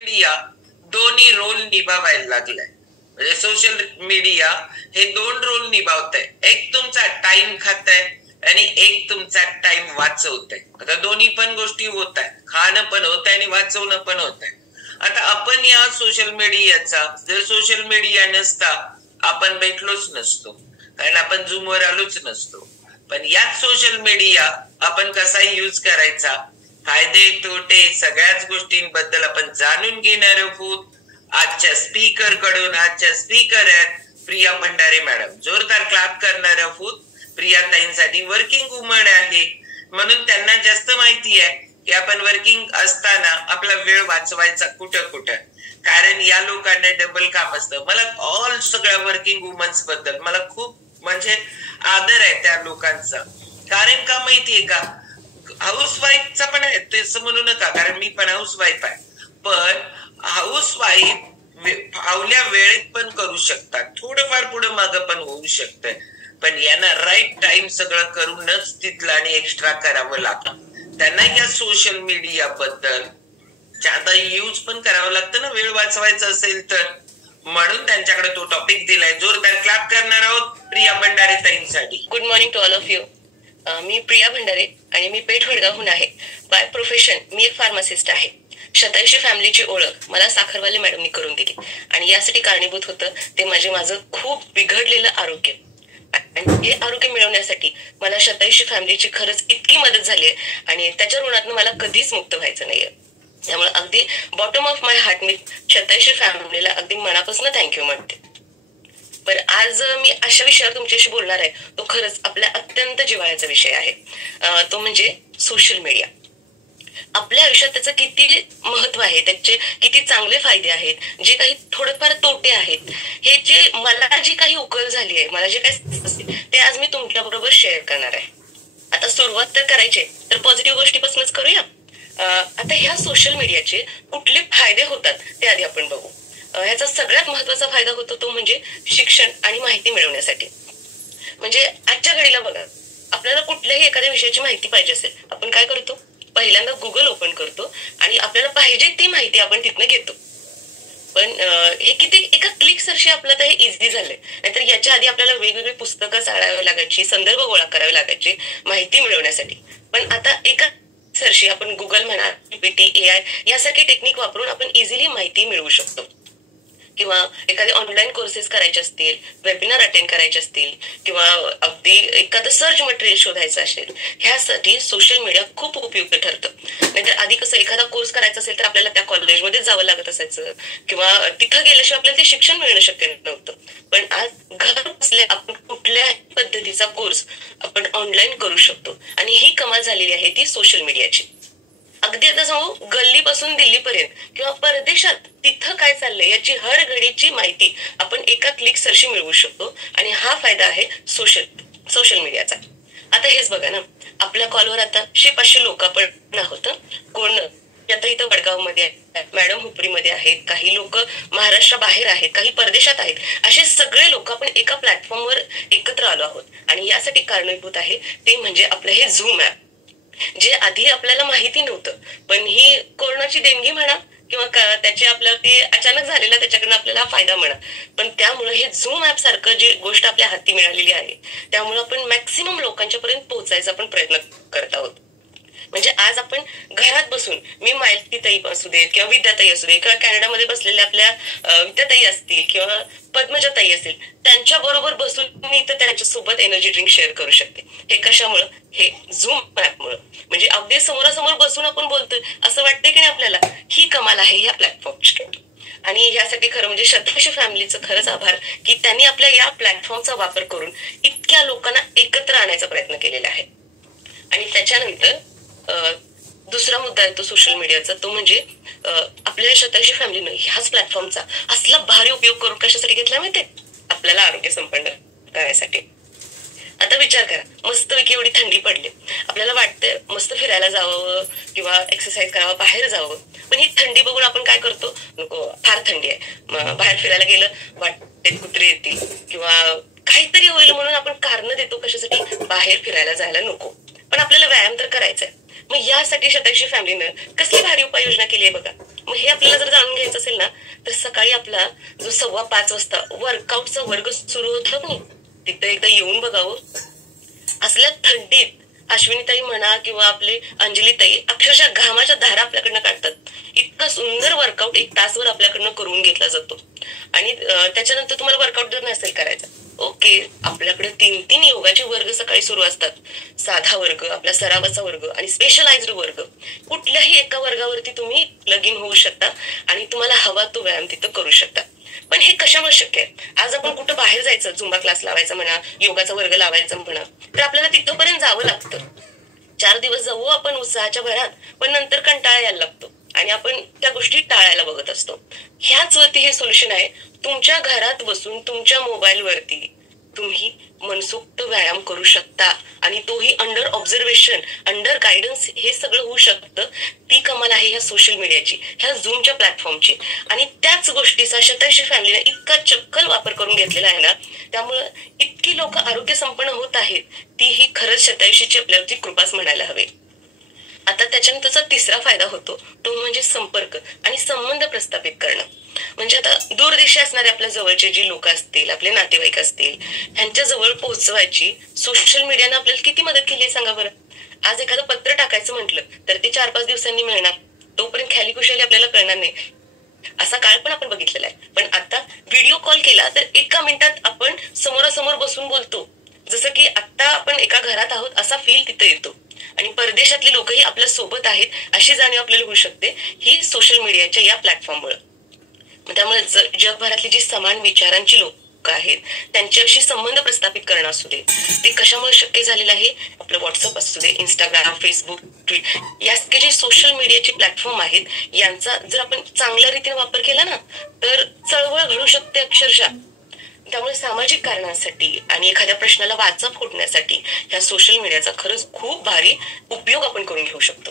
Media दोन्ही role निभावायला लागलाय. म्हणजे सोशल मीडिया हे दोन रोल निभावत आहे. एक तुमचा टाइम खात आहे आणि एक तुमचा टाइम वाचवत आहे. आता दोन्ही पण गोष्टी होत आहे, खाणं पण होत आहे आणि वाचवणं पण होत आहे. आता आपण या सोशल मीडियाचा, जर सोशल मीडिया नसता आपण भेटलोच नसतो, कारण आपण झूमवर आलोच नसतो. पण याच सोशल मीडिया आपण कसा यूज करायचा, फायदे तोटे सगळ्याच गोष्टींबद्दल आपण जाणून घेणार आहोत. आजच्या स्पीकर कडून, आजच्या स्पीकर आहेत प्रिया भंडारे मॅडम. जोरदार क्लॅप करणार आहोत. प्रिया ताईंसाठी वर्किंग वुमन आहे, म्हणून त्यांना जास्त माहिती आहे की आपण वर्किंग असताना आपला वेळ वाचवायचा कुठं कुठं. कारण या लोकांना डबल काम असतं. मला ऑल सगळ्या वर्किंग वुमन्स बद्दल मला खूप म्हणजे आदर आहे त्या लोकांचा. कारण का माहितीये का, हाऊस वाईफचा पण आहे तसं म्हणू नका, कारण मी पण हाऊस वाईफ आहे. पण हाऊस वाईफ फावल्या वेळेत पण करू शकतात, थोडंफार पुढे मागं पण होऊ शकतंय. पण यांना राईट टाइम सगळं करूनच तिथलं आणि एक्स्ट्रा करावं लागतं. त्यांना या सोशल मीडिया बद्दल ज्यादा यूज पण करावं लागतं ना, वेळ वाचवायचा असेल तर. म्हणून त्यांच्याकडे तो टॉपिक दिलाय. जोरदार क्लॅप करणार आहोत प्रिया भंडारे ताईंसाठी. Good morning to all of you. मी प्रिया भंडारे आणि मी पेठ वडगावहून आहे. बाय प्रोफेशन मी एक फार्मासिस्ट आहे. शतायुषी फॅमिलीची ओळख मला साखरवाले मॅडमनी करून दिली आणि यासाठी कारणीभूत होतं ते माझं खूप बिघडलेलं आरोग्य. आणि हे आरोग्य मिळवण्यासाठी मला शतायुषी फॅमिलीची खरंच इतकी मदत झाली आहे आणि त्याच्या ऋणातून मला कधीच मुक्त व्हायचं नाहीये. त्यामुळे अगदी बॉटम ऑफ माय हार्ट मी शतायुषी फॅमिलीला अगदी मनापासून थँक्यू म्हणते. पण आज मी अशा विषयावर तुमच्याशी बोलणार आहे, तो खरंच आपल्या अत्यंत जिव्हाळ्याचा विषय आहे. तो म्हणजे सोशल मीडिया. आपल्या आयुष्यात त्याचं किती महत्व आहे, त्याचे किती चांगले फायदे आहेत, जे काही थोडेफार तोटे आहेत, हे जे मला जी काही उकल झाली आहे, मला जे काही ते आज मी तुमच्या बरोबर शेअर करणार आहे. आता सुरुवात तर करायची तर पॉझिटिव्ह गोष्टीपासूनच करूया. आता ह्या सोशल मीडियाचे कुठले फायदे होतात ते आधी आपण बघू. ह्याचा सगळ्यात महत्वाचा फायदा होतो तो म्हणजे शिक्षण आणि माहिती मिळवण्यासाठी. म्हणजे आजच्या घडीला बघा, आपल्याला कुठल्याही एखाद्या विषयाची माहिती पाहिजे असेल, आपण काय करतो, पहिल्यांदा गुगल ओपन करतो आणि आपल्याला पाहिजे ती माहिती आपण तिथनं घेतो. पण हे किती एका क्लिक सरशी आपल्याला हे इझी झालंय. नाहीतर याच्या आधी आपल्याला वेगवेगळी पुस्तकं चाळावी लागायची, संदर्भ गोळा करावे लागायचे माहिती मिळवण्यासाठी. पण आता एका सरशी आपण गुगल म्हणा, GPT, AI यासारखे टेक्निक वापरून आपण इझिली माहिती मिळवू शकतो. किंवा एखादे ऑनलाईन कोर्सेस करायचे असतील, वेबिनार अटेंड करायचे असतील, किंवा अगदी एखादं सर्च मटेरियल शोधायचं असेल, ह्यासाठी सोशल मीडिया खूप उपयुक्त ठरतं. नाहीतर आधी कसं एखादा कोर्स करायचा असेल तर आपल्याला त्या कॉलेजमध्ये जावं लागत असायचं, किंवा तिथं गेल्याशिवाय आपल्याला ते शिक्षण मिळणं शक्य नव्हतं. पण आज घर बसल्या आपण कुठल्याही पद्धतीचा कोर्स आपण ऑनलाईन करू शकतो. आणि ही कमाल झालेली आहे ती सोशल मीडियाची. अगदी आता सांगू, गल्लीपासून दिल्लीपर्यंत किंवा परदेशात तिथं काय चाललंय याची हर घडीची माहिती आपण एका क्लिक सरशी मिळवू शकतो. आणि हा फायदा आहे सोशल मीडियाचा. आता हेच बघा ना, आपल्या कॉलवर आता 500 लोक आपण आहोत. कोण आता इथं वडगाव मध्ये आहे, मॅडम हुपरीमध्ये आहेत, काही लोक महाराष्ट्र बाहेर आहेत, काही परदेशात आहेत. असे सगळे लोक आपण एका प्लॅटफॉर्मवर एकत्र आलो आहोत. आणि यासाठी कारणीभूत आहे ते म्हणजे आपलं हे झूम ऍप, जे आधी आपल्याला माहिती नव्हतं. पण ही कोरोनाची देणगी म्हणा किंवा त्याचे आपल्याला ते अचानक झालेला त्याच्याकडनं आपल्याला फायदा म्हणा, पण त्यामुळे हे झूम ऍप सारखं जी गोष्ट आपल्या हाती मिळालेली आहे, त्यामुळे आपण मॅक्सिमम लोकांच्या पर्यंत पोहोचायचा आपण प्रयत्न करत आहोत. म्हणजे आज आपण घरात बसून, मी मालती ताई असू देत किंवा विद्याताई असू दे, किंवा कॅनडामध्ये बसलेल्या आपल्या विद्याताई असतील किंवा पद्मजा ताई असेल, त्यांच्या बरोबर बसून मी इथं त्यांच्यासोबत एनर्जी ड्रिंक शेअर करू शकते. हे कशामुळं, हे झूम ऍपमुळं. म्हणजे अगदी समोरासमोर बसून आपण बोलतोय असं वाटतंय की नाही आपल्याला. ही कमाल आहे या प्लॅटफॉर्मची. आणि यासाठी खरं म्हणजे शतायुषी फॅमिलीचं खरंच आभार की त्यांनी आपल्या या प्लॅटफॉर्मचा वापर करून इतक्या लोकांना एकत्र आणायचा प्रयत्न केलेला आहे. आणि त्याच्यानंतर दुसरा मुद्दा आहे तो सोशल मीडियाचा, तो म्हणजे आपल्या शतायुषी फॅमिलीनं ह्याच प्लॅटफॉर्मचा असला भारी उपयोग करून कशासाठी घेतला माहितीये, आपल्याला आरोग्य संपन्न करण्यासाठी. आता विचार करा, मस्तपैकी एवढी थंडी पडली, आपल्याला वाटतंय मस्त फिरायला जावं किंवा एक्सरसाइज करावं, बाहेर जावं. पण ही थंडी बघून आपण काय करतो, नको फार थंडी आहे, बाहेर फिरायला गेलं वाटते कुत्रे येतील किंवा काहीतरी होईल म्हणून आपण कारण देतो कशासाठी, बाहेर फिरायला जायला नको. पण आपल्याला व्यायाम तर करायचा आहे. मग यासाठी शतायुषी फॅमिलीनं कसली भारी उपाययोजना केली आहे बघा. मग हे आपल्याला जर जाणून घ्यायचं असेल ना, तर सकाळी आपला जो 5:15 वाजता वर्कआउटचा वर्ग सुरू होतो ना, तिथं एकदा येऊन बघावं. असल्या थंडीत अश्विनीताई म्हणा किंवा आपले अंजलीताई अक्षरशः घामाच्या धारा आपल्याकडनं काढतात. इतका सुंदर वर्कआउट 1 तासभर आपल्याकडनं करून घेतला जातो. आणि त्याच्यानंतर तुम्हाला वर्कआउट जर नसेल करायचा, ओके, आपल्याकडे 3 योगाचे वर्ग सकाळी सुरू असतात. साधा वर्ग, आपला सरावाचा वर्ग आणि स्पेशलाइज्ड वर्ग. कुठल्याही एका वर्गावरती तुम्ही लग इन होऊ शकता आणि तुम्हाला हवा तो व्यायाम तिथं करू शकता. पण हे कशामुळे शक्य आहे? आज आपण कुठं बाहेर जायचं, झुंबा क्लास लावायचा म्हणा, योगाचा वर्ग लावायचा म्हणा, तर आपल्याला तिथपर्यंत जावं लागतं. 4 दिवस जाऊ आपण उत्साहाच्या भरात, पण नंतर कंटाळा यायला लागतो आणि आपण त्या गोष्टी टाळायला बघत असतो. ह्याच वरती हे सोल्युशन आहे. तुमच्या घरात बसून तुमच्या मोबाईलवरती तुम्ही मनसोक्त व्यायाम करू शकता आणि तोही अंडर ऑब्झर्वेशन, अंडर गायडन्स हे सगळं होऊ शकतं. ती कमाल आहे ह्या सोशल मीडियाची, ह्या झूमच्या प्लॅटफॉर्मची. आणि त्याच गोष्टीचा शतायशी फॅमिलीने इतका चक्कल वापर करून घेतलेला आहे ना, त्यामुळं इतकी लोक आरोग्य संपन्न होत आहेत. ती ही खरंच शतायुषीची आपल्यावरची कृपाच म्हणायला हवी. आता त्याच्यानंतरचा तिसरा फायदा होतो तो म्हणजे संपर्क आणि संबंध प्रस्थापित करणं. म्हणजे आता दूरदेशी असणारे आपल्या जवळचे जे लोक असतील, आपले नातेवाईक असतील, ह्यांच्या जवळ पोहोचवायची सोशल मीडियाने आपल्याला किती मदत केली आहे सांगा बरं. आज एखादं पत्र टाकायचं म्हटलं तर ते 4-5 दिवसांनी मिळणार, तोपर्यंत ख्याली खुशाली आपल्याला कळणार नाही. असा काळ पण आपण बघितलेला आहे. पण आता व्हिडिओ कॉल केला तर 1 मिनिटात आपण समोरासमोर बसून बोलतो. जसं की आता आपण एका घरात आहोत असा फील तिथं येतो. आणि परदेशातली लोकही आपल्या सोबत आहेत अशी जाणीव आपल्याला होऊ शकते ही सोशल मीडियाच्या या प्लॅटफॉर्ममुळे. त्यामुळे जगभरातली जी समान विचारांची लोक आहेत त्यांच्याशी संबंध प्रस्थापित करणं असू दे, ते कशामुळे शक्य झालेलं आहे? आपलं व्हॉट्सअप असू दे, इंस्टाग्राम, फेसबुक, ट्विटर यासारखे जे सोशल मीडियाचे प्लॅटफॉर्म आहेत यांचा जर आपण चांगल्या रीतीने वापर केला ना तर चळवळ घडू शकते अक्षरशः. त्यामुळे सामाजिक कारणांसाठी आणि एखाद्या प्रश्नाला वाचा फोडण्यासाठी ह्या सोशल मीडियाचा खरंच खूप भारी उपयोग आपण करून घेऊ शकतो.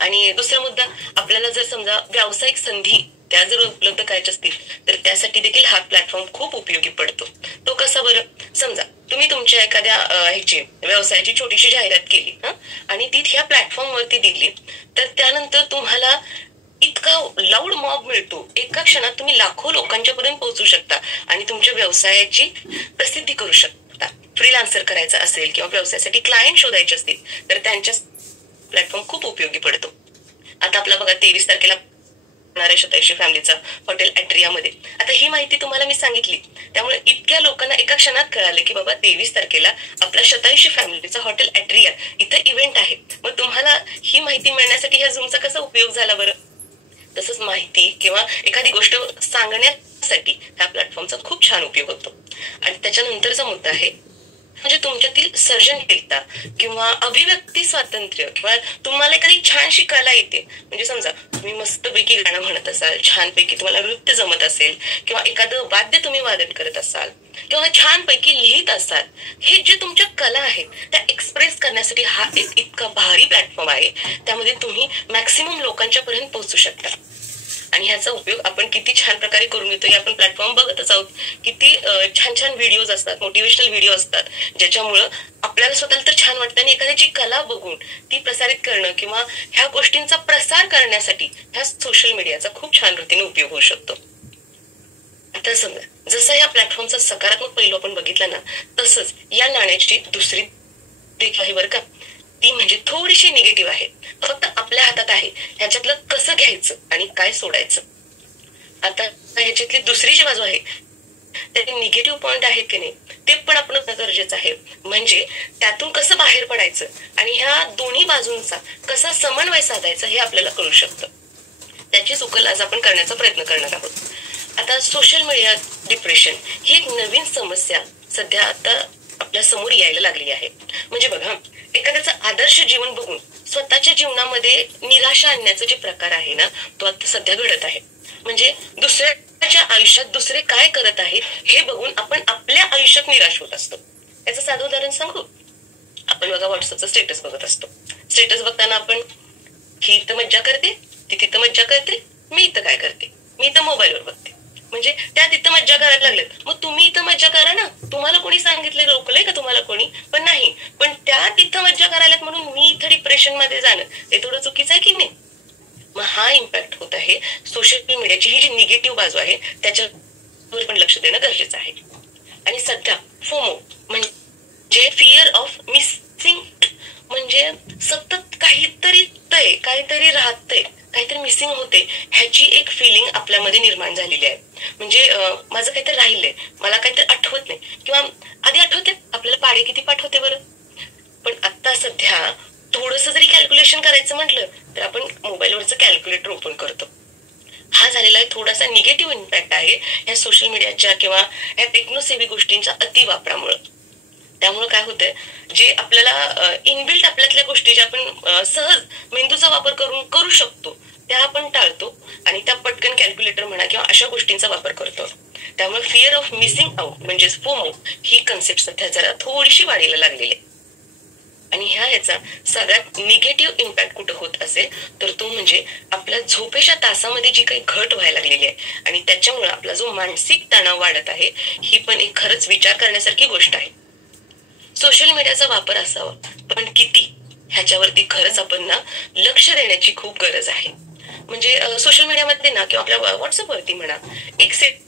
आणि दुसरा मुद्दा, आपल्याला जर समजा व्यावसायिक संधी त्या जर उपलब्ध करायच्या असतील तर त्यासाठी देखील हा प्लॅटफॉर्म खूप उपयोगी पडतो. तो कसा बरं? समजा तुम्ही तुमच्या एखाद्या ह्याची व्यवसायाची छोटीशी जाहिरात केली आणि ती ह्या प्लॅटफॉर्म वरती दिली तर त्यानंतर तुम्हाला इतका लाऊड मॉब मिळतो. एका क्षणात तुम्ही लाखो लोकांच्या पर्यंत पोहोचू शकता आणि तुमच्या व्यवसायाची प्रसिद्धी करू शकता. फ्रीलान्सर करायचा असेल किंवा व्यवसायासाठी क्लायंट शोधायचे असतील तर त्यांच्या प्लॅटफॉर्म खूप उपयोगी पडतो. आता आपला बघा 23 तारखेला शतायुषी फॅमिलीचा हॉटेल ॲट्रियामध्ये. आता ही माहिती तुम्हाला मी सांगितली त्यामुळे इतक्या लोकांना एका क्षणात कळाले की बाबा 23 तारखेला आपला शतायुषी फॅमिलीचा हॉटेल ॲट्रिया इथं इव्हेंट आहे. मग तुम्हाला ही माहिती मिळण्यासाठी ह्या झूमचा कसा उपयोग झाला बरं? तसंच माहिती किंवा एखादी गोष्ट सांगण्यासाठी ह्या प्लॅटफॉर्मचा खूप छान उपयोग होतो. आणि त्याच्यानंतरचा मुद्दा आहे म्हणजे तुमच्यातील सर्जनशीलता किंवा अभिव्यक्ती स्वातंत्र्य किंवा तुम्हाला एखादी छानशी कला येते. म्हणजे समजा तुम्ही मस्तपैकी गाणं म्हणत असाल, छानपैकी तुम्हाला नृत्य जमत असेल किंवा एखादं वाद्य तुम्ही वादन करत असाल किंवा छानपैकी लिहित असाल, हे जे तुमच्या कला आहेत त्या एक्सप्रेस करण्यासाठी हा एक इतका भारी प्लॅटफॉर्म आहे. त्यामध्ये तुम्ही मॅक्सिमम लोकांच्या पर्यंत पोहोचू शकता. आणि ह्याचा उपयोग आपण किती छान प्रकारे करून घेतो हे आपण प्लॅटफॉर्म बघतच आहोत. किती छान छान व्हिडिओज असतात, मोटिवेशनल व्हिडिओ असतात ज्याच्यामुळं आपल्याला स्वतःला तर छान वाटतं आणि एखाद्याची कला बघून ती प्रसारित करणं किंवा ह्या गोष्टींचा प्रसार करण्यासाठी ह्या सोशल मीडियाचा खूप छान रीतीने उपयोग होऊ शकतो. आता समजा जसं या प्लॅटफॉर्मचा सकारात्मक पैलू आपण बघितला ना, तसंच या नाण्याची दुसरी देखील आहे बरं का. ती म्हणजे थोडीशी निगेटिव्ह आहे. फक्त आपल्या हातात आहे ह्याच्यातलं कसं घ्यायचं आणि काय सोडायचं. आता ह्याच्यातली दुसरी जी बाजू आहे त्याचे निगेटिव्ह पॉइंट आहेत की नाही ते पण आपण गरजेचं आहे. म्हणजे त्यातून कसं बाहेर पडायचं आणि ह्या दोन्ही बाजूंचा कसा समन्वय साधायचा हे आपल्याला कळू शकतं. त्याचीच उकल आज आपण करण्याचा प्रयत्न करणार आहोत. आता सोशल मीडिया डिप्रेशन ही एक नवीन समस्या सध्या आता आपल्या समोर यायला लागली आहे. म्हणजे बघा, एखाद्याचं आदर्श जीवन बघून स्वतःच्या जीवनामध्ये निराशा आणण्याचा जे प्रकार आहे ना तो आता सध्या घडत आहे. म्हणजे दुसऱ्याच्या आयुष्यात दुसरे काय करत आहेत हे बघून आपण आपल्या आयुष्यात निराश होत असतो. याचं साधं उदाहरण सांगू. आपण बघा व्हॉट्सअपचा स्टेटस बघत असतो. स्टेटस बघताना आपण ही इथं मज्जा करते, ती तिथं मज्जा करते, मी इथं काय करते, मी इथं मोबाईलवर बघते. म्हणजे त्या तिथं मज्जा करायला लागलेत, मग तुम्ही इथं मज्जा करा ना. तुम्हाला कोणी सांगितलं, रोखलंय का तुम्हाला कोणी? पण नाही. पण त्या तिथं मज्जा करायलात म्हणून मी इथं डिप्रेशन मध्ये जाणं हे थोडं चुकीचं आहे की नाही? मग हा इम्पॅक्ट होत आहे. सोशल मीडियाची ही जी निगेटिव्ह बाजू आहे त्याच्यावर पण लक्ष देणं गरजेचं आहे. आणि सध्या फोमो म्हणजे फिअर ऑफ मिसिंग, म्हणजे सतत काहीतरी राहतंय, काहीतरी मिसिंग होते ह्याची एक फिलिंग आपल्यामध्ये निर्माण झालेली आहे. म्हणजे माझं काहीतरी राहिलंय, मला काहीतरी आठवत नाही, किंवा आधी आठवते आपल्याला पाढे किती पाठ होते बरं, पण आता सध्या थोडस जरी कॅल्क्युलेशन करायचं म्हटलं तर आपण मोबाईलवरचं कॅल्क्युलेटर ओपन करतो. हा झालेला थोडासा निगेटिव्ह इम्पॅक्ट आहे या सोशल मीडियाच्या किंवा या टेक्नोसेवी गोष्टींच्या अतिवापरामुळे. त्यामुळे काय होतंय, जे आपल्याला इनबिल्ट आपल्यातल्या गोष्टी ज्या आपण सहज मेंदूचा वापर करून करू शकतो त्या आपण टाळतो आणि त्या पटकन कॅल्क्युलेटर म्हणा किंवा अशा गोष्टींचा वापर करतो. त्यामुळे फिअर ऑफ मिसिंग आउट म्हणजे फोमो ही कन्सेप्ट सध्या जरा थोडीशी वाढीला लागलेली आहे. आणि ह्याचा सगळ्यात निगेटिव्ह इम्पॅक्ट कुठं होत असेल तर तो म्हणजे आपल्या झोपेच्या तासामध्ये जी काही घट व्हायला लागलेली आहे आणि त्याच्यामुळे आपला जो मानसिक तणाव वाढत आहे, ही पण एक खरंच विचार करण्यासारखी गोष्ट आहे. सोशल मीडियाचा वापर असावा पण किती, ह्याच्यावरती खरंच आपण ना लक्ष देण्याची खूप गरज आहे. म्हणजे सोशल मीडियामध्ये ना किंवा आपल्या व्हॉट्सअपवरती म्हणा एक सेट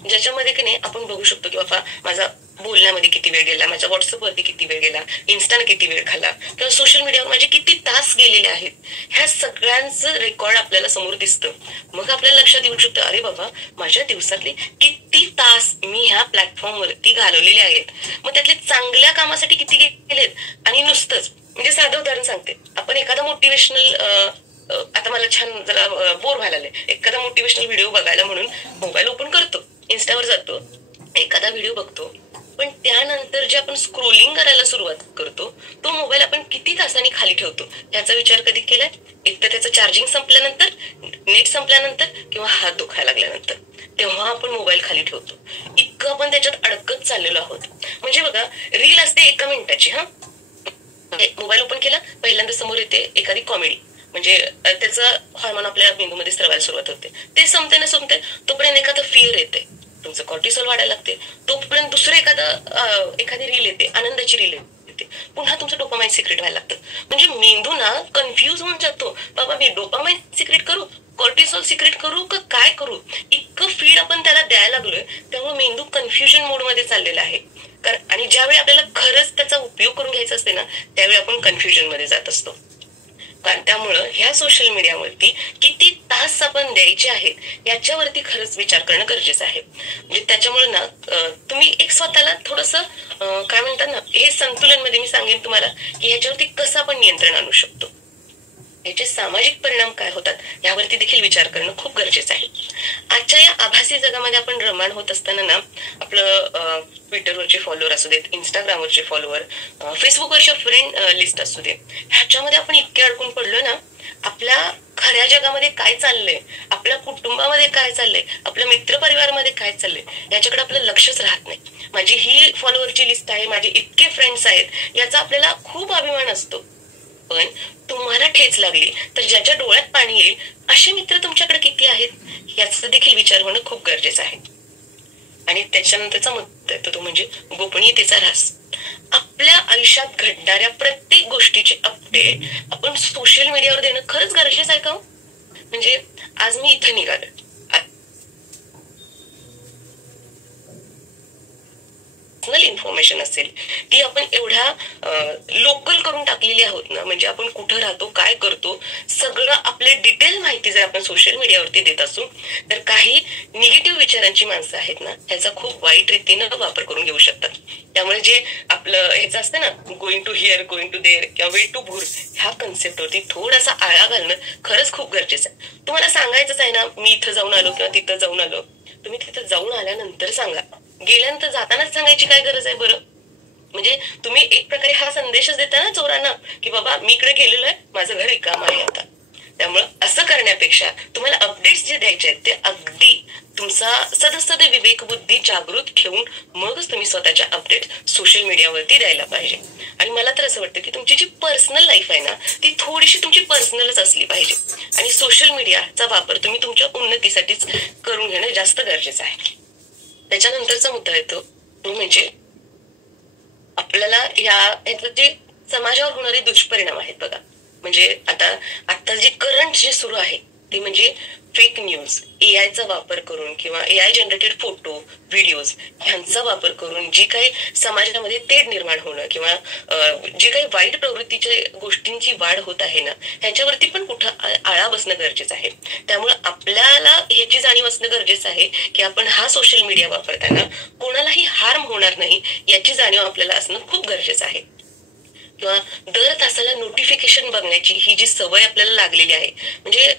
ज्याच्यामध्ये की नाही आपण बघू शकतो की बाबा माझा बोलण्यामध्ये किती वेळ गेला, माझ्या व्हॉट्सअपवरती किती वेळ गेला, इन्स्टाने किती वेळ खाल्ला किंवा सोशल मीडियावर माझे किती तास गेलेले आहेत, ह्या सगळ्यांचं रेकॉर्ड आपल्याला समोर दिसतं. मग आपल्याला लक्षात येऊ शकतं, अरे बाबा माझ्या दिवसातले किती तास मी ह्या प्लॅटफॉर्मवरती घालवलेले आहेत, मग त्यातले चांगल्या कामासाठी किती गेलेत. आणि नुसतंच म्हणजे साधं उदाहरण सांगते, आपण एखादा मोटिवेशनल आता मला छान जरा बोर व्हायला लागले, एखादा मोटिवेशनल व्हिडिओ बघायला म्हणून मोबाईल ओपन करतो, इन्स्टावर जातो, एखादा व्हिडिओ बघतो, पण त्यानंतर जे आपण स्क्रोलिंग करायला सुरुवात करतो तो मोबाईल आपण किती तासांनी खाली ठेवतो याचा विचार कधी केलाय? एक तर त्याचं चार्जिंग संपल्यानंतर, नेट संपल्यानंतर किंवा हात दुखायला लागल्यानंतर, तेव्हा आपण मोबाईल खाली ठेवतो. इतकं आपण त्याच्यात अडकत चाललेलो आहोत. म्हणजे बघा, रील असते 1 मिनिटाची, मोबाईल ओपन केला पहिल्यांदा समोर येते एखादी कॉमेडी, म्हणजे त्याचं हार्मोन आपल्या मेंदूमध्ये स्रवायला सुरुवात होते, ते संपते तोपर्यंत एखादं फिअर येते, तुमचं कॉर्टिसॉल वाढायला लागते, तोपर्यंत दुसरं एखादी रील येते, आनंदाची रील येते, पुन्हा तुमचं डोपामाइन सिक्रेट व्हायला लागतं. म्हणजे मेंदू ना कन्फ्युज होऊन जातो, बाबा मी डोपामाइन सिक्रेट करू, कॉर्टिसॉल सिक्रेट करू का काय करू, इतकं फीड आपण त्याला द्यायला लागलोय. त्यामुळे मेंदू कन्फ्युजन मोड मध्ये चाललेला आहे. आणि ज्यावेळी आपल्याला खरंच त्याचा उपयोग करून घ्यायचा असते ना, त्यावेळी आपण कन्फ्युजन मध्ये जात असतो. कारण त्यामुळं ह्या सोशल मीडियावरती किती तास आपण द्यायचे आहेत याच्यावरती खरंच विचार करणं गरजेचं आहे. म्हणजे त्याच्यामुळे ना तुम्ही एक स्वतःला थोडस काय म्हणतात ना, हे संतुलन मध्ये मी सांगेन तुम्हाला की ह्याच्यावरती कसं आपण नियंत्रण आणू शकतो, याचे सामाजिक परिणाम काय होतात यावरती देखील विचार करणं खूप गरजेचं आहे. आजच्या या आभासी जगामध्ये आपण रममाण होत असताना ना, आपलं ट्विटरवरचे फॉलोअर असू देत, इंस्टाग्रामवरचे फॉलोअर, फेसबुकवरच्या फ्रेंड लिस्ट असू दे, ह्याच्यामध्ये आपण इतके अडकून पडलो ना, आपल्या खऱ्या जगामध्ये काय चाललंय, आपल्या कुटुंबामध्ये काय चाललंय, आपल्या मित्रपरिवारामध्ये काय चाललंय याच्याकडे आपलं लक्षच राहत नाही. माझी ही फॉलोअरची लिस्ट आहे, माझे इतके फ्रेंड्स आहेत, याचा आपल्याला खूप अभिमान असतो. पण तुम्हाला ठेच लागली तर ज्याच्या डोळ्यात पाणी येईल असे मित्र तुमच्याकडे किती आहेत याचा देखील विचार होणं खूप गरजेचं आहे. आणि त्याच्यानंतरचा मुद्दा येतो तो म्हणजे गोपनीयतेचा ऱ्हास. आपल्या आयुष्यात घडणाऱ्या प्रत्येक गोष्टीचे अपडेट आपण सोशल मीडियावर देणं खरंच गरजेचं आहे का? म्हणजे आज मी इथं निघालो, पर्सनल इन्फॉर्मेशन असेल ती आपण एवढ्या लोकल करून टाकलेली आहोत ना, म्हणजे आपण कुठं राहतो, काय करतो, सगळं आपले डिटेल माहिती जर आपण सोशल मीडियावरती देत असू तर काही निगेटिव्ह विचारांची माणसं आहेत ना, ह्याचा खूप वाईट रीतीनं वापर करून घेऊ शकतात. त्यामुळे जे आपलं ह्याचं असतं ना, going to here, going to there किंवा वे टू भूर, ह्या कन्सेप्टवरती थोडासा आळा घालणं खरंच खूप गरजेचं आहे. तुम्हाला सांगायचंच आहे ना, मी इथं जाऊन आलो किंवा तिथं जाऊन आलो, तुम्ही तिथं जाऊन आल्यानंतर सांगा, गेल्यानंतर जातानाच सांगायची काय गरज आहे बरं? म्हणजे तुम्ही एक प्रकारे हा संदेशच देता ना चोरांना की बाबा मी इकडे गेलेलो आहे, माझं घर रिकाम आहे आता. त्यामुळं असं करण्यापेक्षा तुम्हाला अपडेट्स जे द्यायचे आहेत ते अगदी तुमचा सदस्य विवेक बुद्धी जागृत ठेवून मगच तुम्ही स्वतःच्या अपडेट सोशल मीडियावरती द्यायला पाहिजे. आणि मला तर असं वाटतं की तुमची जी पर्सनल लाईफ आहे ना, ती थोडीशी तुमची पर्सनलच असली पाहिजे आणि सोशल मीडियाचा वापर तुम्ही तुमच्या उन्नतीसाठीच करून घेणं जास्त गरजेचं आहे. त्याच्यानंतरचा मुद्दा येतो तो म्हणजे आपल्याला ह्यातलं जे समाजावर होणारे दुष्परिणाम आहेत बघा, म्हणजे आता जे करंट जे सुरू आहे ते म्हणजे फेक न्यूज, एआयचा वापर करून किंवा एआय जनरेटेड फोटो, व्हिडिओज ह्यांचा वापर करून जी काही समाजामध्ये तेढ निर्माण होणं किंवा जे काही वाईट प्रवृत्तीच्या गोष्टींची वाढ होत आहे ना, ह्याच्यावरती पण कुठं आळा बसणं गरजेचं आहे. त्यामुळे आपल्याला ह्याची जाणीव असणं गरजेचं आहे की आपण हा सोशल मीडिया वापरताना कोणालाही हार्म होणार नाही याची जाणीव आपल्याला असणं खूप गरजेचं आहे. किंवा दर तासाला नोटिफिकेशन बघण्याची ही जी सवय आपल्याला लागलेली आहे, म्हणजे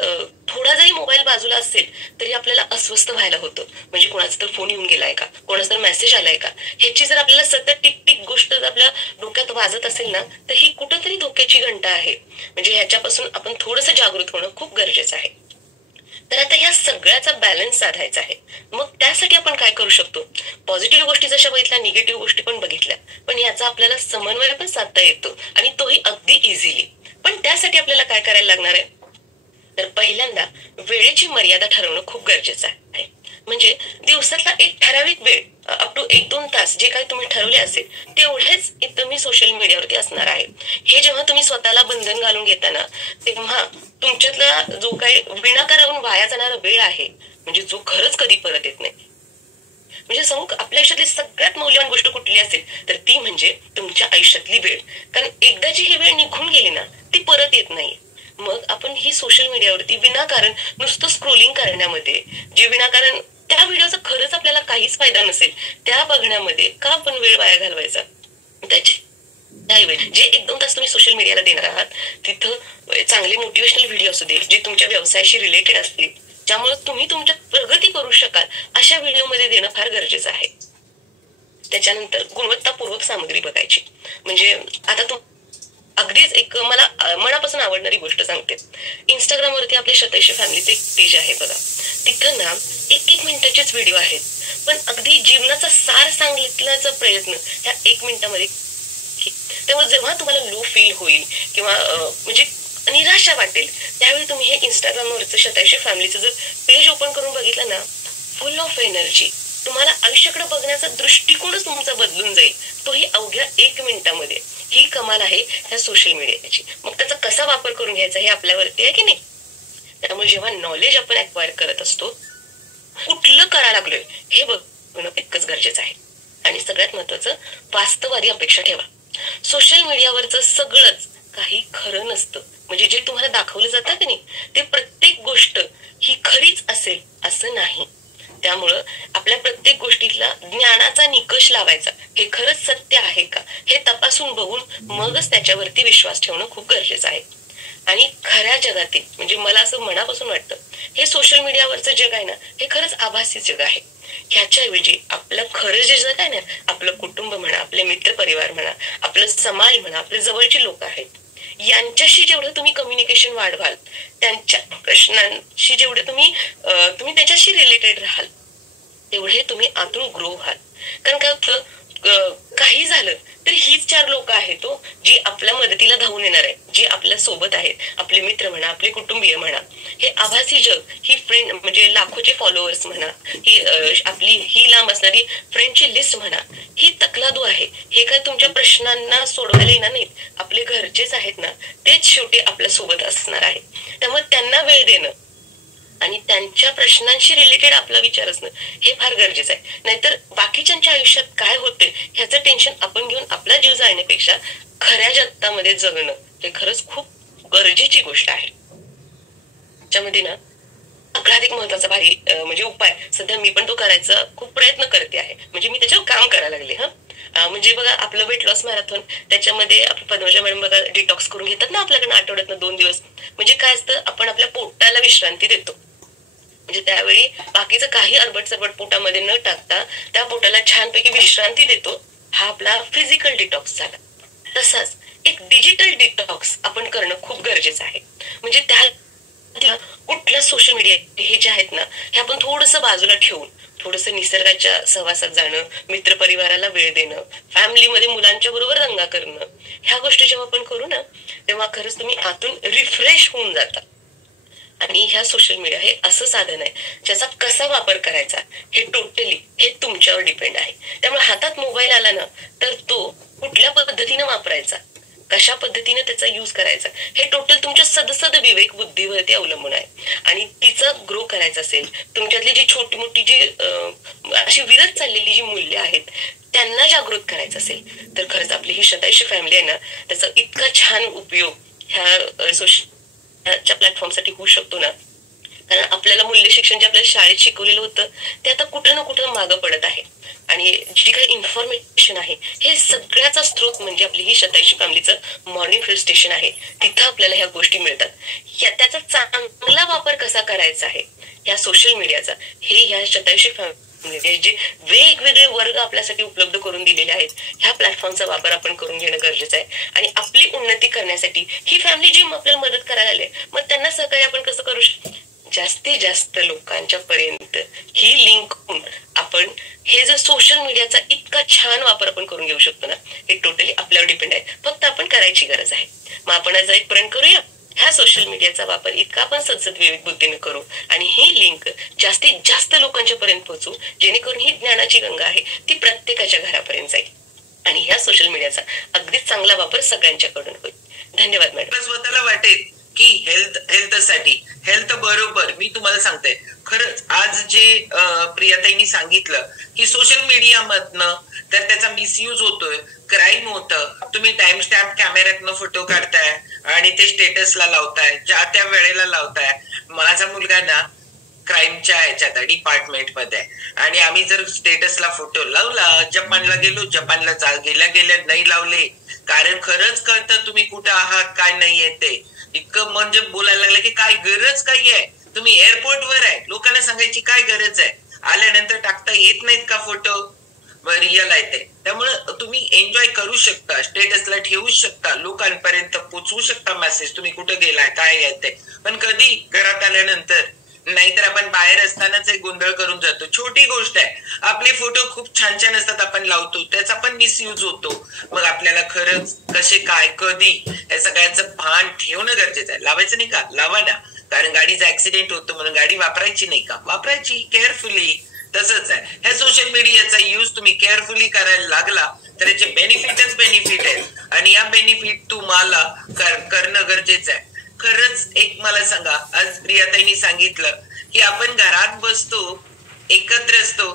थोडा जरी मोबाईल बाजूला असेल तरी आपल्याला अस्वस्थ व्हायला होतं. म्हणजे कोणाचा तर फोन येऊन गेलाय का, कोणाचा तर मेसेज आलाय का, ह्याची जर आपल्याला सतत टिक टिक गोष्ट आपल्या डोक्यात वाजत असेल ना, तर ही कुठंतरी धोक्याची घंटा आहे. म्हणजे ह्याच्यापासून आपण थोडंसं जागृत होणं खूप गरजेचं आहे. तर आता ह्या सगळ्याचा बॅलन्स साधायचा आहे. मग त्यासाठी आपण काय करू शकतो? पॉझिटिव्ह गोष्टी जशा बघितल्या, निगेटिव्ह गोष्टी पण बघितल्या, पण याचा आपल्याला समन्वय पण साधता येतो आणि तोही अगदी इझिली. पण त्यासाठी आपल्याला काय करायला लागणार आहे? तर पहिल्यांदा वेळेची मर्यादा ठरवणं खूप गरजेचं आहे. म्हणजे दिवसातला एक ठराविक वेळ अप टू 1-2 तास जे काही तुम्ही ठरवले असेल तेवढेच तुम्ही सोशल मीडियावरती असणार आहे. हे जेव्हा तुम्ही स्वतःला बंधन घालून घेताना तेव्हा तुमच्यातला जो काही विनाकारण वाया जाणारा वेळ आहे, म्हणजे जो खरंच कधी परत येत नाही, म्हणजे सांगू आपल्या आयुष्यातली सगळ्यात मौल्यवान गोष्ट कुठली असेल तर ती म्हणजे तुमच्या आयुष्यातली वेळ. कारण एकदाची ही वेळ निघून गेली ना ती परत येत नाही. मग आपण ही सोशल मीडियावरती विनाकारण नुसतं स्क्रोलिंग करण्यामध्ये, जे विनाकारण त्या व्हिडिओचा खरंच आपल्याला काहीच फायदा नसेल त्या बघण्यामध्ये का आपण वेळ वाया घालवायचा? त्याऐवजी जे 1-2 तास तुम्ही सोशल मीडियाला देणार आहात तिथं चांगले मोटिवेशनल व्हिडिओ असू दे, जे तुमच्या व्यवसायाशी रिलेटेड असतील, ज्यामुळे तुम्ही तुमच्यात प्रगती करू शकाल, अशा व्हिडिओमध्ये देणं फार गरजेचं आहे. त्याच्यानंतर गुणवत्तापूर्वक सामग्री बघायची. म्हणजे आता अगदीच एक मला मनापासून आवडणारी गोष्ट सांगते. इंस्टाग्रामवरती आपले शतैशी फॅमिलीचे एक पेज आहे बघा. तिथं ना 1-1 मिनिटाचेच व्हिडिओ आहेत, पण अगदी जीवनाचा सार सांगण्याचा प्रयत्न ह्या 1 मिनिटामध्ये. त्यामुळे जेव्हा तुम्हाला लो फील होईल किंवा म्हणजे निराशा वाटेल त्यावेळी तुम्ही हे इंस्टाग्रामवरचं शतैशी फॅमिलीचं जर पेज ओपन करून बघितलं ना, फुल ऑफ एनर्जी, तुम्हाला आयुष्याकडे बघण्याचा दृष्टिकोनच तुमचा बदलून जाईल, तोही अवघ्या 1 मिनिटामध्ये. ही कमाल आहे ह्या सोशल मीडियाची. मग त्याचा कसा वापर करून घ्यायचा हे आपल्यावरती आहे की नाही. त्यामुळे जेव्हा नॉलेज आपण अक्वायर करत असतो, कुठलं करायला लागलोय हे बघणं इतकंच गरजेचं आहे. आणि सगळ्यात महत्वाचं, वास्तववादी अपेक्षा ठेवा. सोशल मीडियावरचं सगळंच काही खरं नसतं. म्हणजे जे तुम्हाला दाखवलं जातं की नाही ते प्रत्येक गोष्ट ही खरीच असेल असं नाही. त्यामुळं आपल्या प्रत्येक गोष्टीतला ज्ञानाचा निकष लावायचा, हे खरंच सत्य आहे का हे तपासून बघून मगच त्याच्यावरती विश्वास ठेवणं खूप गरजेचं आहे. आणि खऱ्या जगातील, म्हणजे मला असं मनापासून वाटतं, हे सोशल मीडियावरचं जग आहे ना हे खरंच आभासी जग आहे. ह्याच्याऐवजी आपलं खरं जे जग आहे ना, आपलं कुटुंब म्हणा, आपले मित्र परिवार म्हणा, आपलं समाज म्हणा, आपले जवळचे लोक आहेत, यांच्याशी जेवढं तुम्ही कम्युनिकेशन वाढवाल, त्यांच्या प्रश्नांशी जेवढे तुम्ही त्याच्याशी रिलेटेड राहाल, तेवढे तुम्ही आतून ग्रो व्हाल. कारण काय काही झालं तर हीच 4 लोक आहेत जी आपल्या मदतीला धावून येणार आहे, जी आपल्या सोबत आहेत, आपले मित्र म्हणा, आपले कुटुंबीय म्हणा. हे आभासी जग, ही फ्रेंड म्हणजे लाखोचे फॉलोअर्स म्हणा, ही आपली ही लांब असणारी फ्रेंडची लिस्ट म्हणा, ही तकलादू आहे. हे काय तुमच्या प्रश्नांना सोडवायला येणार नाहीत. आपले घरचेच आहेत ना, तेच शेवटी आपल्या सोबत असणार आहे. त्यामुळे त्यांना वेळ देणं आणि त्यांच्या प्रश्नांशी रिलेटेड आपला विचार असणं हे फार गरजेचं आहे. नाहीतर बाकीच्यांच्या आयुष्यात काय होते ह्याचं टेन्शन आपण घेऊन आपला जीव जाण्यापेक्षा खऱ्या जगतामध्ये जगणं हे खरंच खूप गरजेची गोष्ट आहे. त्याच्यामध्ये ना अधिक महत्वाचा भारी म्हणजे उपाय सध्या मी पण तो करायचा खूप प्रयत्न करते आहे. म्हणजे मी त्याच्यावर काम करायला लागले. म्हणजे बघा आपलं वेट लॉस मॅरेथॉन, त्याच्यामध्ये पद्मजा मॅडम बघा डिटॉक्स करून घेतात ना आपल्याकडनं आठवड्यातनं 2 दिवस. म्हणजे काय असतं, आपण आपल्या पोटाला विश्रांती देतो. म्हणजे त्यावेळी बाकीचं काही अरबट सरबट पोटामध्ये न टाकता त्या पोटाला छानपैकी विश्रांती देतो. हा आपला फिजिकल डिटॉक्स झाला. तसाच एक डिजिटल डिटॉक्स आपण करणं खूप गरजेचं आहे. म्हणजे त्या कुठल्या सोशल मीडिया हे जे आहेत ना हे आपण थोडंसं बाजूला ठेवून थोडंसं निसर्गाच्या सहवासात जाणं, मित्र परिवाराला वेळ देणं, फॅमिलीमध्ये मुलांच्या बरोबर दंगा करणं, ह्या गोष्टी जेव्हा आपण करू ना तेव्हा खरंच तुम्ही आतून रिफ्रेश होऊन जाता. आणि ह्या सोशल मीडिया हे असं साधन आहे ज्याचा कसा वापर करायचा हे टोटली हे तुमच्यावर डिपेंड आहे. त्यामुळे हातात मोबाईल आला ना तर तो कुठल्या पद्धतीने वापरायचा, कशा पद्धतीने त्याचा युज करायचा हे टोटल तुमच्या सदसद विवेक बुद्धीवरती अवलंबून आहे. आणि तिचा ग्रो करायचा असेल, तुमच्यातली जी छोटी मोठी जी अशी विरत चाललेली जी मूल्य आहेत त्यांना जागृत करायचं असेल तर खरंच आपली ही शतायुषी फॅमिली आहे ना, त्याचा इतका छान उपयोग ह्या सोशलच्या प्लॅटफॉर्मसाठी होऊ शकतो ना. कारण आपल्याला मूल्य शिक्षण जे आपल्याला शाळेत शिकवलेलं होतं ते आता कुठं ना कुठं मागं पडत आहे. आणि जी काही इन्फॉर्मेशन आहे हे सगळ्याचा स्रोत म्हणजे आपली ही शतायुषी फॅमिलीचं मॉर्निंग फिल्म स्टेशन आहे. तिथं आपल्याला ह्या गोष्टी मिळतात. त्याचा चांगला वापर कसा करायचा आहे ह्या सोशल मीडियाचा, हे ह्या शतायुषी फॅमिली जे वेगवेगळे वर्ग आपल्यासाठी उपलब्ध करून दिलेले आहेत ह्या प्लॅटफॉर्मचा वापर आपण करून घेणं गरजेचं आहे. आणि आपली उन्नती करण्यासाठी ही फॅमिली जी आपल्याला मदत करायला आली मग त्यांना सहकार्य आपण कसं करू शकतो, जास्तीत जास्त लोकांच्या पर्यंत ही लिंक होऊन आपण हे जो सोशल मीडियाचा इतका छान वापर आपण करून घेऊ शकतो ना, हे टोटली आपल्यावर डिपेंड आहे. फक्त आपण करायची गरज आहे. मग आपण आज एक प्रयत्न करूया, ह्या सोशल मीडियाचा वापर इतका आपण सदसद विवेक बुद्धीने करू आणि ही लिंक जास्तीत जास्त लोकांच्या पर्यंत पोहोचू, जेणेकरून ही ज्ञानाची गंगा आहे ती प्रत्येकाच्या घरापर्यंत जाईल आणि ह्या सोशल मीडियाचा अगदीच चांगला वापर सगळ्यांच्याकडून होईल. धन्यवाद मॅडम. स्वतःला वाटेल की हेल्थ बरोबर मी तुम्हाला सांगते, खरंच आज जे प्रियाताईंनी सांगितलं की सोशल मीडिया मधनं तर त्याचा मिसयूज होतोय, क्राईम होतं. तुम्ही टाइम स्टॅम्प कॅमेऱ्यातनं फोटो काढताय आणि ते स्टेटसला लावताय, ज्या त्या वेळेला लावताय. माझा मुलगा ना क्राईमच्या ह्याच्यात डिपार्टमेंट मध्ये आणि आम्ही जर स्टेटसला फोटो लावला, जपानला गेलो, जपानला गेल्या नाही लावले, कारण खरंच कळतं तुम्ही कुठं आहात काय नाहीये ते. इतकं म्हणजे बोलायला लागलं की काय गरज काही आहे, तुम्ही एअरपोर्टवर आहे, लोकांना सांगायची काय गरज आहे, आल्यानंतर टाकता येत नाहीत का फोटो, रिअल आहे ते. त्यामुळे तुम्ही एन्जॉय करू शकता, स्टेटसला ठेवू शकता, लोकांपर्यंत पोचवू शकता मेसेज तुम्ही कुठे गेलाय काय आहे ते. पण कधी घरात आल्यानंतर, नाहीतर आपण बाहेर असतानाच एक गोंधळ करून जातो. छोटी गोष्ट आहे, आपले फोटो खूप छान छान असतात, आपण लावतो, त्याचा पण मिसयूज होतो. मग आपल्याला खरंच कसे काय कधी या सगळ्याचं भान ठेवणं गरजेचं आहे. लावायचं नाही का, लावा ना, कारण गाडीचा ऍक्सिडेंट होतो म्हणून गाडी वापरायची नाही का, वापरायची केअरफुली. तसंच आहे ह्या सोशल मीडियाचा यूज तुम्ही केअरफुली करायला लागला तर याचे बेनिफिटच बेनिफिट आहेत आणि या बेनिफिट तुम्हाला करणं गरजेचं आहे. खरंच एक मला सांगा, आज प्रियाताईंनी सांगितलं की आपण घरात बसतो, एकत्र असतो,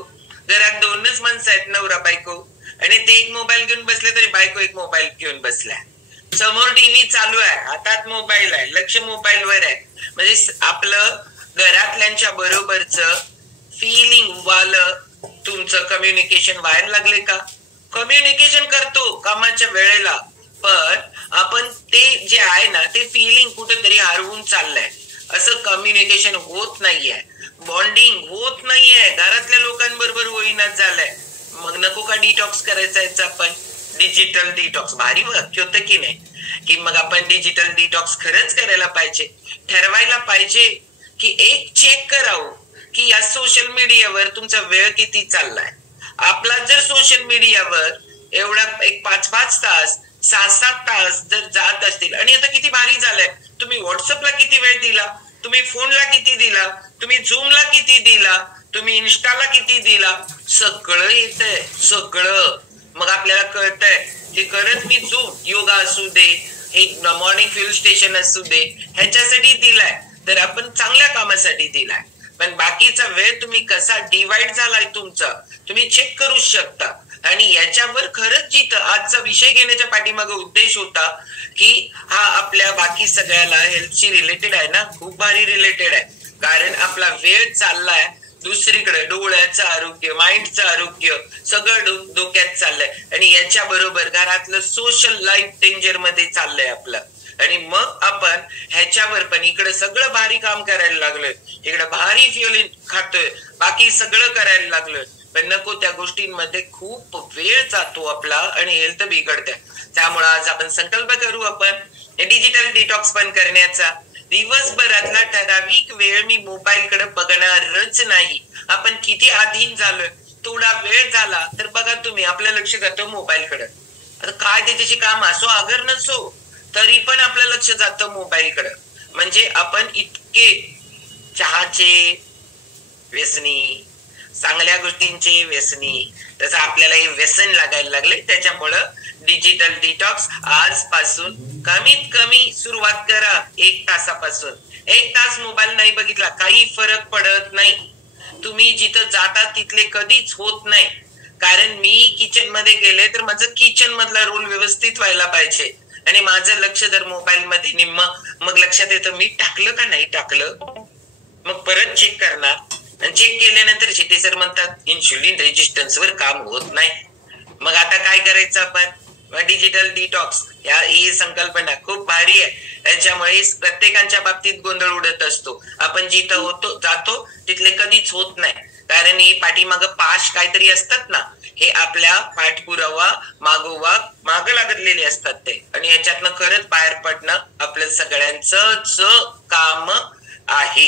घरात दोनच माणसं आहेत, नवरा बायको, आणि ते एक मोबाईल घेऊन बसले तरी बायको एक मोबाईल घेऊन बसलाय, समोर टीव्ही चालू आहे, हातात मोबाईल आहे, लक्ष मोबाईलवर आहे. म्हणजे आपलं घरातल्यांच्या बरोबरच फिलिंग वालं तुमचं कम्युनिकेशन व्हायला लागले का. कम्युनिकेशन करतो कामाच्या वेळेला, पण आपण ते जे आहे ना ते फिलिंग कुठेतरी हरवून चाललंय. असं कम्युनिकेशन होत नाहीये, बॉन्डिंग होत नाहीये, घरातल्या लोकांबरोबर होईनाच झालंय. मग नको का डिटॉक्स करायचा याचा आपण, डिजिटल डिटॉक्स. भारी वाक्य होतं की नाही, की मग आपण डिजिटल डिटॉक्स खरंच करायला पाहिजे. ठरवायला पाहिजे की एक चेक करावं की या सोशल मीडियावर तुमचा वेळ किती चाललाय. आपला जर सोशल मीडियावर एवढा एक 5-5 तास 7-7 तास जर जात असतील, आणि आता किती भारी झालंय, तुम्ही व्हॉट्सअपला किती वेळ दिला, तुम्ही फोनला किती दिला, तुम्ही झूमला किती दिला, तुम्ही इन्स्टाला किती दिला, सगळं येतंय सगळं. मग आपल्याला कळतंय की खरंच मी झूम योगा असू दे, हे मॉर्निंग फ्युल स्टेशन असू दे, ह्याच्यासाठी दिलाय तर आपण चांगल्या कामासाठी दिलाय. पण बाकीचा वेळ तुम्ही कसा डिवाइड झालाय तुमचा, तुम्ही चेक करू शकता. आणि याच्यावर खरंच जिथं आजचा विषय घेण्याच्या पाठीमागे उद्देश होता की हा आपल्या बाकी सगळ्याला हेल्थशी रिलेटेड आहे ना, खूप भारी रिलेटेड आहे. कारण आपला वेळ चाललाय दुसरीकडे, डोळ्याचं आरोग्य, माइंडचं आरोग्य सगळं डोक्यात चाललंय, आणि याच्या बरोबर घरातलं सोशल लाईफ डेंजर मध्ये चाललंय आपलं. आणि मग आपण ह्याच्यावर पण इकडे सगळं भारी काम करायला लागलोय, इकडे भारी फ्युल खातोय, बाकी सगळं करायला लागलोय, पण नको त्या गोष्टींमध्ये खूप वेळ जातो आपला आणि हेल्थ बिघडते. त्यामुळे आज आपण संकल्प करू आपण डिजिटल डिटॉक्स पण करण्याचा. दिवसभरातला ठराविक वेळ मी मोबाईलकडे बघणारच नाही. आपण किती अधीन झालोय, थोडा वेळ झाला तर बघा तुम्ही आपलं लक्ष जातं मोबाईलकडे. आता काय त्याच्याशी काम असो अगर नसो तरी पण आपलं लक्ष जातं मोबाईलकडे. म्हणजे आपण इतके चहाचे व्यसनी, चांगल्या गोष्टींचे व्यसनी, तसं आपल्याला हे व्यसन लागायला लागले. त्याच्यामुळं डिजिटल डिटॉक्स आजपासून कमीत कमी सुरुवात करा. 1 तासापासून. 1 तास मोबाईल नाही बघितला काही फरक पडत नाही. तुम्ही जिथं जाता तिथले कधीच होत नाही. कारण मी किचन मध्ये गेले तर माझं किचन मधला रोल व्यवस्थित व्हायला पाहिजे आणि माझं लक्ष जर मोबाईल मध्ये निम्म, मग लक्षात येतं मी टाकलं का नाही टाकलं, मग परत चेक करणार. आणि चेक केल्यानंतर शेटे सर म्हणतात इन्शुलिन रेजिस्टन्स वर काम होत नाही. मग आता काय करायचं आपण? डिजिटल डिटॉक्स ही संकल्पना खूप भारी आहे. याच्यामुळे प्रत्येकाच्या बाबतीत गोंधळ उडत असतो. आपण जिथं होतो जातो तिथले कधीच होत नाही. कारण ही पाठीमागं पाश काहीतरी असतात ना, हे आपल्या पाठपुरावा मागोवा माग लागलेले असतात ते. आणि याच्यातनं खरंच बाहेर पडणं आपल्या सगळ्यांच काम आहे.